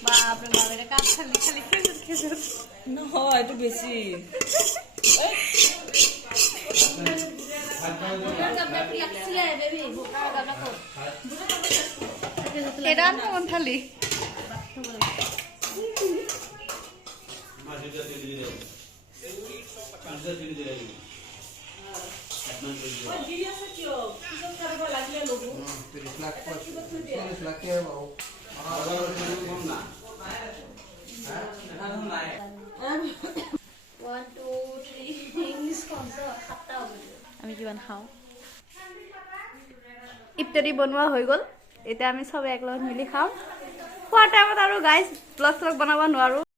বাপৰে বাপ, এটা কাজ খালি খালি খেজুৰ না একটু বেশি এটা কোন থালি আমি কিমান খাওঁ ইফতাৰি বনোৱা হৈ গ'ল এতিয়া আমি সবে একলগ মিলি খাম খোৱা টাইমত আৰু গাইজ ব্লগ চলগ বনাব নোৱাৰো